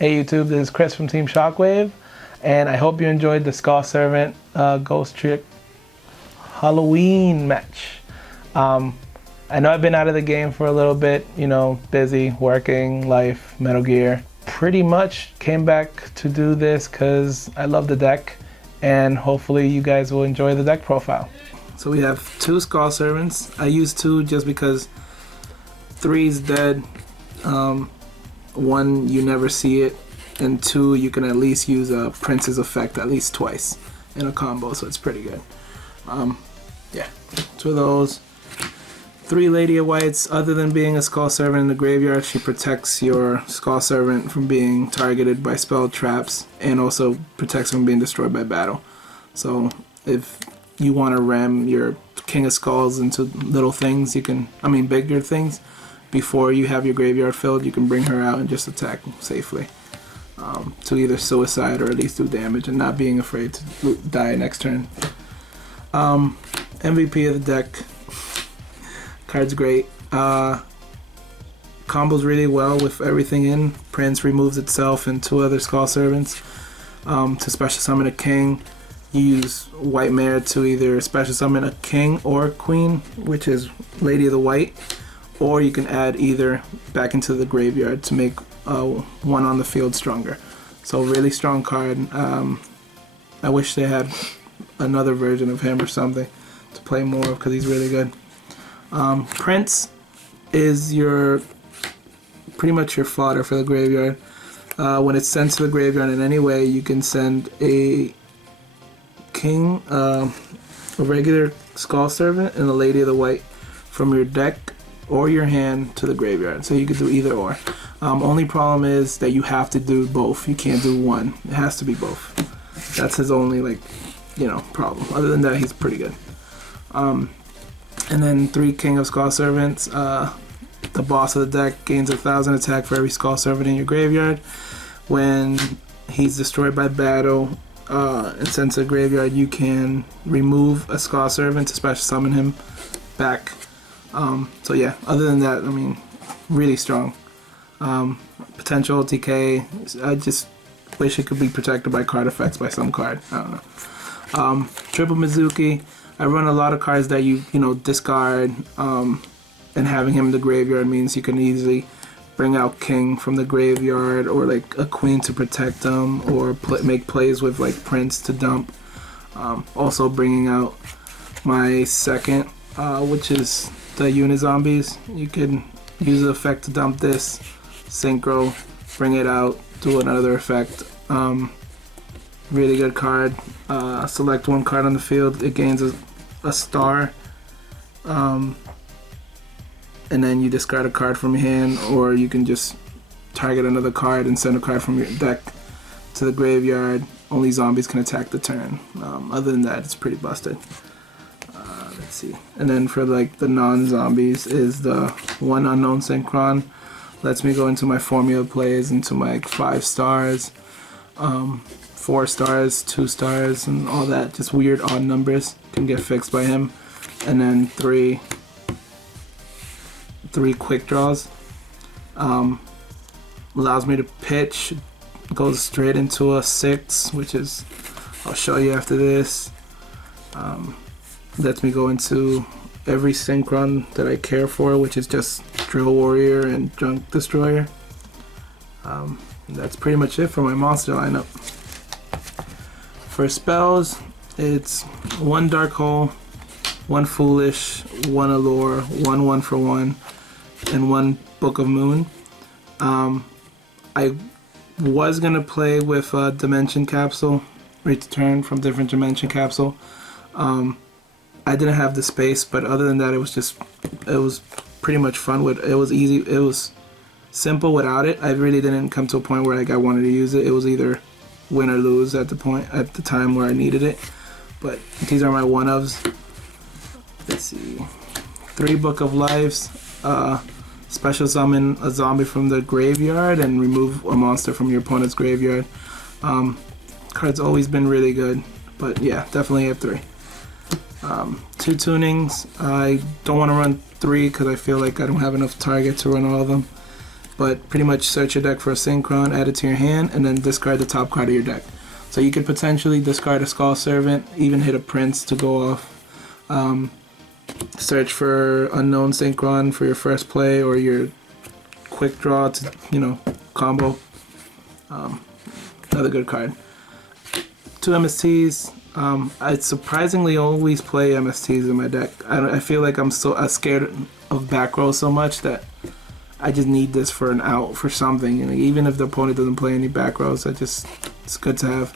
Hey YouTube, this is Chris from Team Shockwave, and I hope you enjoyed the Skull Servant Ghost Trick Halloween match. I know I've been out of the game for a little bit, you know, busy, working, life, Metal Gear. Pretty much came back to do this because I love the deck, and hopefully you guys will enjoy the deck profile. So we have 2 Skull Servants. I used 2 just because 3 is dead. 1, you never see it, and 2, you can at least use a Prince's effect at least twice in a combo, so it's pretty good. Yeah, 2 of those. 3 Lady of Whites. Other than being a Skull Servant in the graveyard, she protects your Skull Servant from being targeted by spell traps, and also protects from being destroyed by battle. So if you want to ram your King of Skulls into little things, you can, bigger things, before you have your graveyard filled, you can bring her out and just attack safely to either suicide or at least do damage, and not being afraid to die next turn. MVP of the deck. Card's great. Combos really well with everything in. Prince removes itself and 2 other Skull Servants. To special summon a king, you use White Mare to either special summon a king or a queen, which is Lady of the White. Or you can add either back into the graveyard to make one on the field stronger. So really strong card. I wish they had another version of him or something to play more of, because he's really good. Prince is pretty much your fodder for the graveyard. When it's sent to the graveyard in any way, you can send a king, a regular Skull Servant, and a Lady of the White from your deck or your hand to the graveyard. So you could do either or. Only problem is that you have to do both. You can't do one. It has to be both. That's his only problem. Other than that, he's pretty good. And then 3 King of Skull Servants. The boss of the deck gains 1,000 attack for every Skull Servant in your graveyard. When he's destroyed by battle and sent to the graveyard, you can remove a Skull Servant to special summon him back. So yeah, other than that, really strong. Potential TK, I just wish it could be protected by card effects by some card. I don't know. Triple Mizuki. I run a lot of cards that you discard, and having him in the graveyard means you can easily bring out King from the graveyard, or like a Queen to protect them, or make plays with like Prince to dump. Also bringing out my second, which is the Unizombies. You can use the effect to dump this, synchro, bring it out, do another effect. Really good card. Select 1 card on the field, it gains a star, and then you discard a card from your hand, or you can just target another card and send a card from your deck to the graveyard. Only zombies can attack the turn. Other than that, it's pretty busted. Let's see. And then for like the non-zombies is the 1 Unknown Synchron. Lets me go into my formula plays into my 5 stars, 4 stars, 2 stars, and all that. Just weird odd numbers can get fixed by him. And then 3 quick draws. Allows me to pitch. Goes straight into a 6, which is, I'll show you after this. Lets me go into every Synchron that I care for, which is just Drill Warrior and Junk Destroyer. That's pretty much it for my monster lineup. For spells, it's 1 Dark Hole, 1 Foolish, 1 Allure, 1 1 for 1, and 1 Book of Moon. I was gonna play with Dimension Capsule, Return from Different Dimension Capsule. I didn't have the space, but other than that, it was pretty much fun. It was easy. It was simple without it. I really didn't come to a point where I wanted to use it. It was either win or lose at the time where I needed it. But these are my one-ofs. Let's see. 3 Book of Lives. Special summon a zombie from the graveyard and remove a monster from your opponent's graveyard. Card's always been really good, but yeah, definitely have 3. 2 tunings. I don't want to run 3 because I feel like I don't have enough target to run all of them. but pretty much search your deck for a Synchron, add it to your hand, and then discard the top card of your deck. So you could potentially discard a Skull Servant, even hit a Prince to go off. Search for Unknown Synchron for your first play, or your quick draw to, combo. Another good card. 2 MSTs. I surprisingly always play MSTs in my deck. I feel like I'm so scared of back row so much that I just need this for an out for something. And even if the opponent doesn't play any back rows, it's good to have.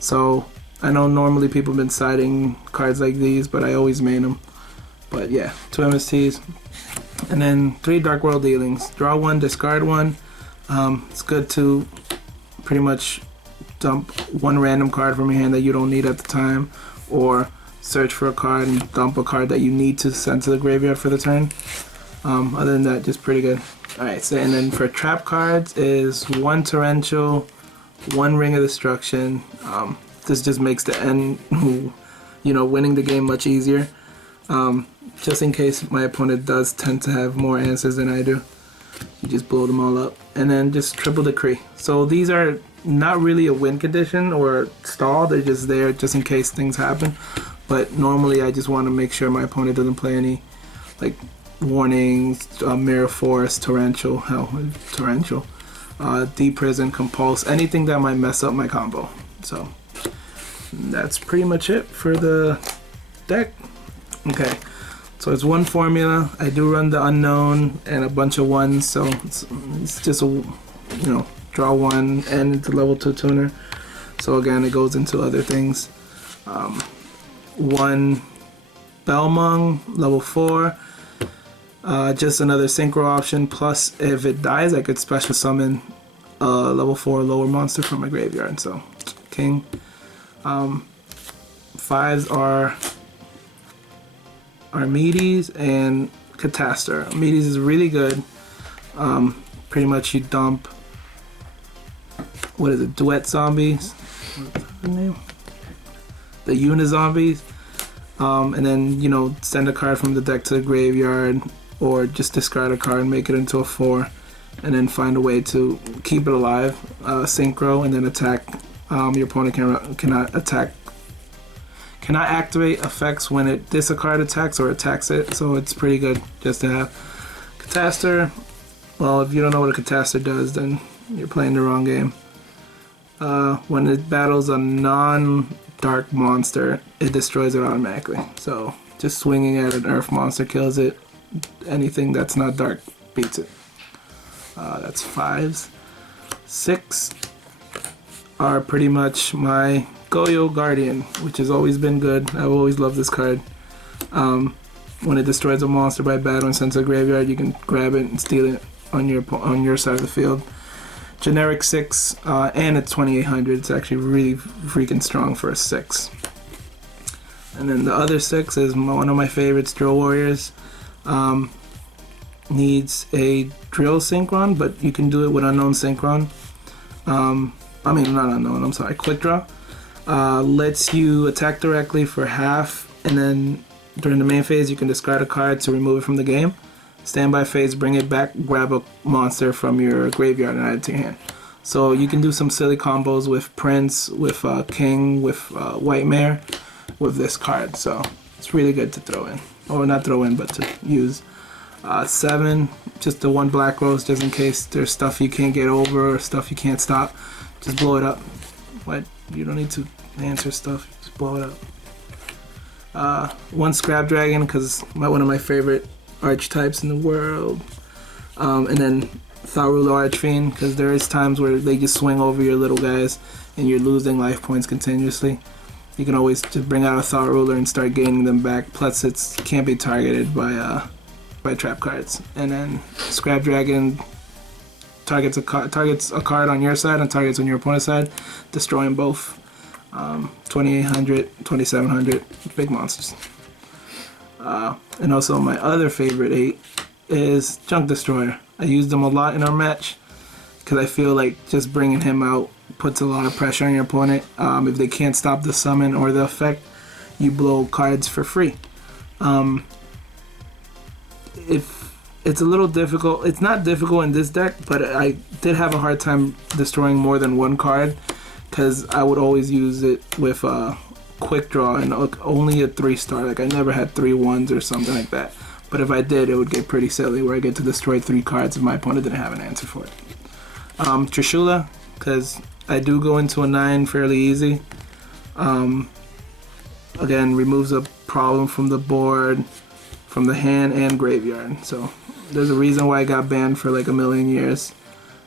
So I know normally people have been siding cards like these, but I always main them. But yeah, 2 MSTs. And then 3 Dark World Dealings. Draw 1, discard 1. It's good to pretty much dump 1 random card from your hand that you don't need at the time, or search for a card and dump a card that you need to send to the graveyard for the turn. Other than that, just pretty good. Alright, so and then for trap cards is 1 Torrential, 1 Ring of Destruction. This just makes the end, winning the game much easier. Just in case my opponent does tend to have more answers than I do. You just blow them all up. And then just Triple Decree. So these are not really a win condition or stall, they're just there just in case things happen. But normally I just want to make sure my opponent doesn't play any like warnings, Mirror Force, Torrential, Deep Prison, Compulse, anything that might mess up my combo. So that's pretty much it for the deck. Okay, so it's 1 formula. I do run the Unknown and a bunch of 1s, so it's just a draw 1 and it's a level 2 tuner. So again, it goes into other things. 1 Belmung, level 4. Just another synchro option, plus if it dies I could special summon a level 4 lower monster from my graveyard. So king. 5s are Armides and Catastor. Armides is really good. Pretty much you dump, Duet Zombies, what's the name? The Unizombies. And then send a card from the deck to the graveyard, or just discard a card and make it into a 4, and then find a way to keep it alive, synchro, and then attack. Your opponent cannot activate effects when this card attacks or attacks it, so it's pretty good just to have. Catastor, well, if you don't know what a Catastor does, then you're playing the wrong game. When it battles a non-dark monster, it destroys it automatically. So just swinging at an earth monster kills it. Anything that's not dark beats it. That's 5s. 6 are pretty much my Goyo Guardian, which has always been good. I've always loved this card. When it destroys a monster by battle and sends to the graveyard, you can grab it and steal it on your side of the field. Generic 6, and it's 2800. It's actually really freaking strong for a 6. And then the other 6 is one of my favorites, Drill Warriors. Needs a Drill Synchron, but you can do it with Unknown Synchron. Not Unknown, I'm sorry, Quick Draw. Lets you attack directly for half, and then during the main phase you can discard a card to remove it from the game. Standby phase, bring it back, grab a monster from your graveyard and add it to your hand. So you can do some silly combos with Prince, with King, with White Mare, with this card. So it's really good to throw in. Or not throw in, but to use. 7, just the 1 Black Rose, just in case there's stuff you can't get over or stuff you can't stop. Just blow it up. What? You don't need to answer stuff, just blow it up. 1 Scrap Dragon, because one of my favorite archetypes in the world. And then Thought Ruler Archfiend, because there is times where they just swing over your little guys and you're losing life points continuously. You can always just bring out a Thought Ruler and start gaining them back. Plus it can't be targeted by trap cards. And then Scrap Dragon targets a card on your side and targets on your opponent's side, destroying both. 2800, 2700, big monsters. And also my other favorite 8 is Junk Destroyer. I used him a lot in our match because I feel like just bringing him out puts a lot of pressure on your opponent. If they can't stop the summon or the effect, you blow cards for free. If it's a little difficult. It's not difficult in this deck, but I did have a hard time destroying more than one card because I would always use it with quick draw and only a 3-star. Like I never had 3 1s or something like that. But if I did, it would get pretty silly where I get to destroy 3 cards if my opponent didn't have an answer for it. Trishula, because I do go into a 9 fairly easy. Again, removes a problem from the board, from the hand and graveyard. So there's a reason why I got banned for like a million years.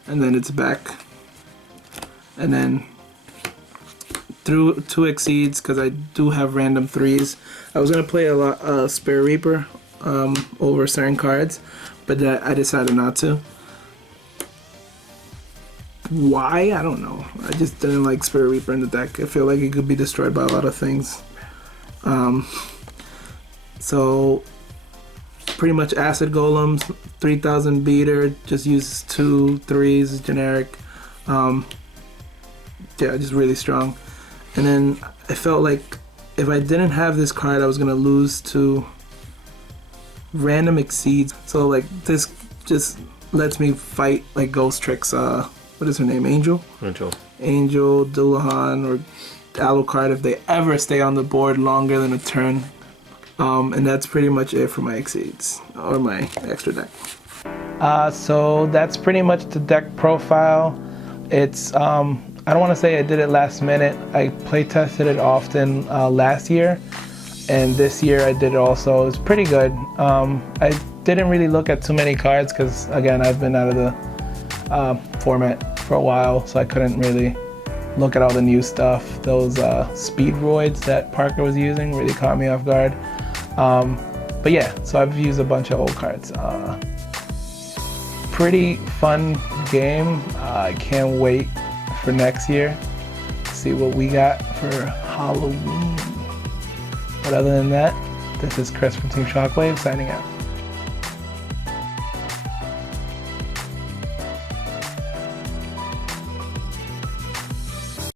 And then it's back. And then through 2 Exceeds, because I do have random 3s. I was going to play a lot Spare Reaper over certain cards, but I decided not to. Why? I don't know. I just didn't like Spare Reaper in the deck. I feel like it could be destroyed by a lot of things. So pretty much Acid Golems, 3000 beater, just uses 2 3s, generic. Yeah, just really strong. And then I felt like if I didn't have this card, I was gonna lose to random Exceeds. So like this just lets me fight like Ghost Tricks. What is her name? Angel, Dullahan, or Alucard if they ever stay on the board longer than a turn. And that's pretty much it for my Exceeds or my extra deck. So that's pretty much the deck profile. It's I don't want to say I did it last minute. I play tested it often last year, and this year I did it also. It's pretty good. I didn't really look at too many cards because again I've been out of the format for a while, so I couldn't really look at all the new stuff. Those Speedroids that Parker was using really caught me off guard. But yeah, so I've used a bunch of old cards. Pretty fun game. I can't wait for next year to see what we got for Halloween. But other than that, this is Chris from Team Shockwave signing out.